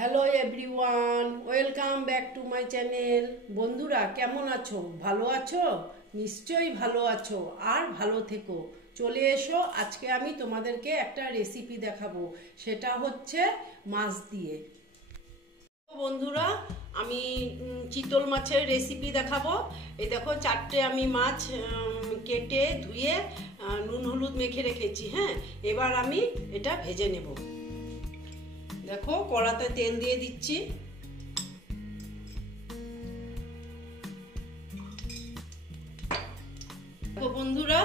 Hello everyone, welcome back to my channel. বন্ধুরা কেমন আছো? ভালো আছো? নিশ্চয়ই ভালো আছো, আর ভালো থেকো। চলে এসো, আজকে আমি তোমাদেরকে একটা রেসিপি দেখাবো, সেটা হচ্ছে মাছ দিয়ে। বন্ধুরা, আমি চিতল মাছের রেসিপি দেখাবো। এই দেখো, 4টে আমি মাছ কেটে ধুয়ে নুন হলুদ মেখে রেখেছি। হ্যাঁ, এবার আমি এটা ভেজে নেব। দেখো, কড়াতে তেল দিয়ে দিচ্ছি। দেখো বন্ধুরা,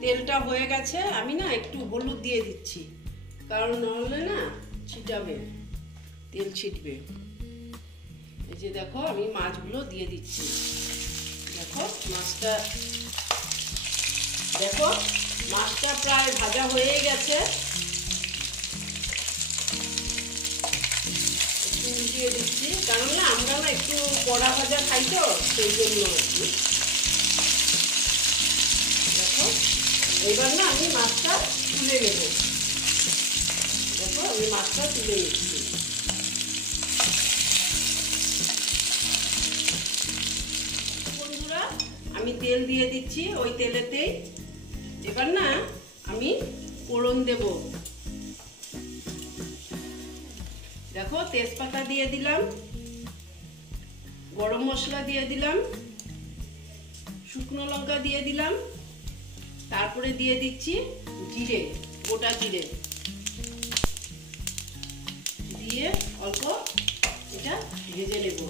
তেলটা হয়ে গেছে। আমি না একটু হলুদ দিয়ে দিচ্ছি, কারণ নাহলে না ছিটাবে, তেল ছিটবে। এই যে দেখো, আমি মাছগুলো দিয়ে দিচ্ছি। দেখো মাছটা প্রায় ভাজা হয়ে গেছে। উল্টিয়ে দিচ্ছি, কারণ না আমরা না একটু কড়া ভাজা খাই, তো সেই জন্য একটু। দেখো, এবার না আমি মাছটা তুলে নেব। দেখো, আমি মাছটা তুলে নিচ্ছি। বন্ধুরা, আমি তেল দিয়ে দিচ্ছি ওই তেলেতেই। এবার না আমি ফোড়ন দেব। দেখো, তেজপাতা দিয়ে দিলাম, গরম মশলা দিয়ে দিলাম, শুকনো লঙ্কা দিয়ে দিলাম, তারপরে দিয়ে দিচ্ছি জিরে, গোটা জিরে দিয়ে অল্প এটা ভেজে নেব।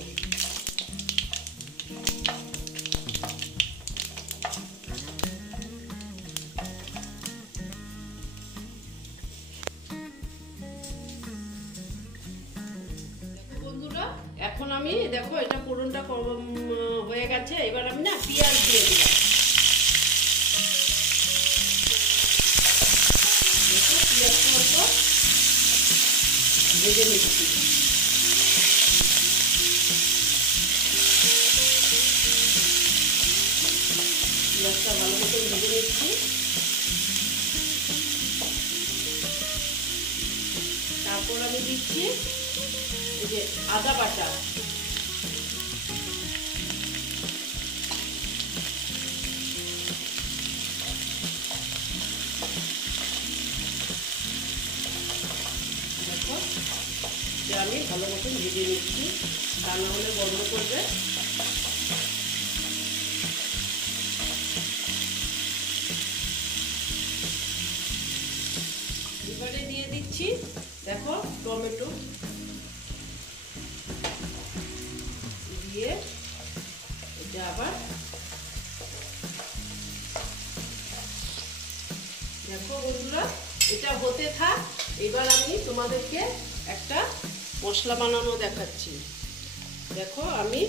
বন্ধুরা, এখন আমি দেখো এটা ফোড়নটা হয়ে গেছে। এবার আমি না পেঁয়াজ দিয়ে দিলাম। পেঁয়াজটা অল্প ভেজে নিচ্ছি। পেঁয়াজটা ভালো মতন ভেজে নিচ্ছি। তারপর আমি দিচ্ছি এই যে আদা বাটা। দেখো, আমি ভালো মতন ভেজে নিচ্ছি, তা না হলে গন্ধ করবে। এবারে দিয়ে দিচ্ছি দেখো টমেটো, দিয়ে এটা আবার দেখো বন্ধুরা, এটা হতে থাক। এবার আমি তোমাদেরকে একটা মশলা বানানো দেখাচ্ছি। দেখো, আমি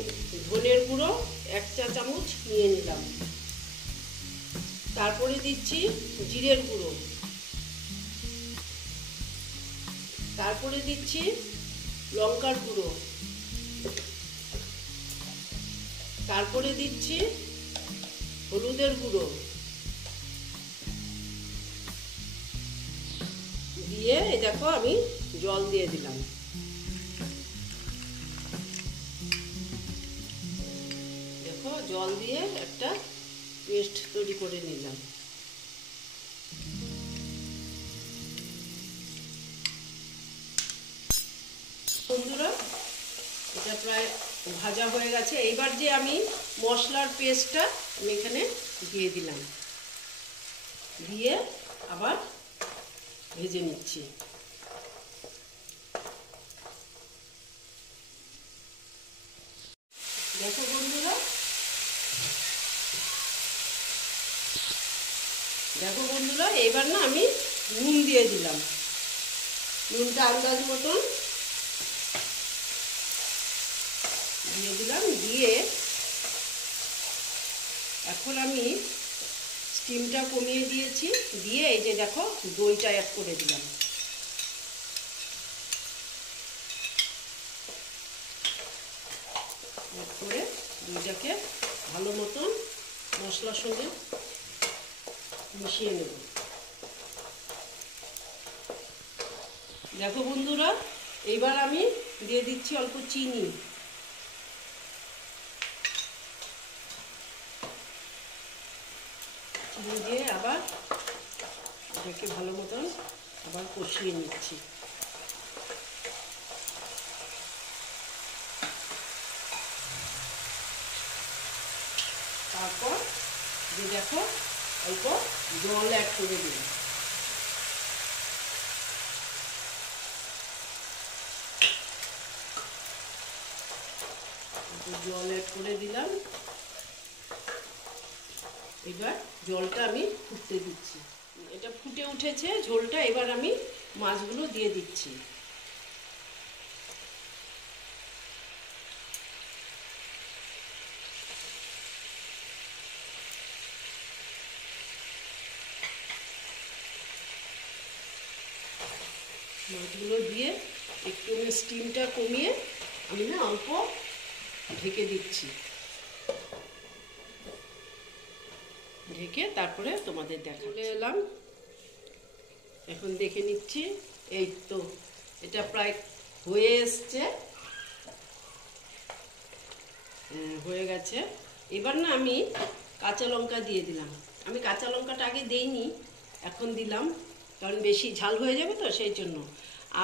ধনের গুঁড়ো 1 চা চামচ নিয়ে নিলাম। তারপরে দিচ্ছি জিরের গুঁড়ো, তারপরে দিচ্ছি লঙ্কার গুঁড়ো, তারপরে দিচ্ছি হলুদের গুঁড়ো, দিয়ে এই দেখো আমি জল দিয়ে দিলাম। দেখো, জল দিয়ে একটা পেস্ট তৈরি করে নিলাম। বন্ধুরা, এটা প্রায় ভাজা হয়ে গেছে। এইবার যে আমি মশলার পেস্টটা আমি এখানে দিয়ে দিলাম, দিয়ে আবার ভেজে নিচ্ছি। দেখো বন্ধুরা, এবার না আমি নুন দিয়ে দিলাম। নুনটা আন্দাজ মতন দিয়ে দিলাম। দিয়ে এখন আমি স্টিমটা কমিয়ে দিয়েছি। দিয়ে এই যে দেখো, দইটা অ্যাড করে দিলাম। অ্যাড করে দইটাকে ভালো মতন মশলার সঙ্গে মিশিয়ে নেব। দেখো বন্ধুরা, এইবার আমি দিয়ে দিচ্ছি অল্প চিনি। চিনি দিয়ে আবার এটাকে ভালো মতন আবার কষিয়ে নিচ্ছি। তারপর যে দেখো অল্প জল অ্যাড করে দিলাম। জল অ্যাড করে দিলাম। এবার জলটা আমি ফুটতে দিচ্ছি। এটা ফুটে উঠেছে ঝোলটা, এবার আমি মাছগুলো দিয়ে দিচ্ছি। মাছগুলো দিয়ে একটু স্টিমটা কমিয়ে আমি না অল্প ঢেকে দিচ্ছি। ঢেকে তারপরে তোমাদের চলে এলাম। এখন দেখে নিচ্ছি, এই তো এটা প্রায় হয়ে এসছে, হয়ে গেছে। এবার না আমি কাঁচা লঙ্কা দিয়ে দিলাম। আমি কাঁচা লঙ্কাটা আগে দেইনি, এখন দিলাম, কারণ বেশি ঝাল হয়ে যাবে তো সেই জন্য।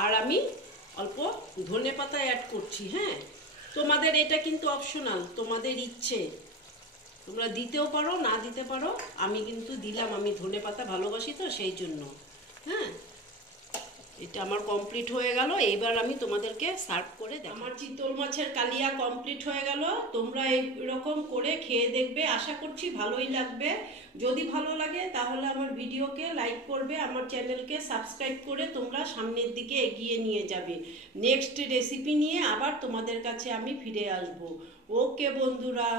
আর আমি অল্প ধনেপাতা অ্যাড করছি। হ্যাঁ, তোমাদের এটা কিন্তু অপশনাল, তোমাদের ইচ্ছে, তোমরা দিতেও পারো না দিতে পারো। আমি কিন্তু দিলাম, আমি ধনেপাতা ভালোবাসি তো সেই জন্য। হ্যাঁ, এটা আমার কমপ্লিট হয়ে গেল। এবার আমি তোমাদেরকে সার্ভ করে দেব। আমার চিতল মাছের কালিয়া কমপ্লিট হয়ে গেল। তোমরা এইরকম করে খেয়ে দেখবে, আশা করছি ভালোই লাগবে। যদি ভালো লাগে তাহলে আমার ভিডিওকে লাইক করবে, আমার চ্যানেলকে সাবস্ক্রাইব করে তোমরা সামনের দিকে এগিয়ে নিয়ে যাবে। নেক্সট রেসিপি নিয়ে আবার তোমাদের কাছে আমি ফিরে আসব। ওকে বন্ধুরা।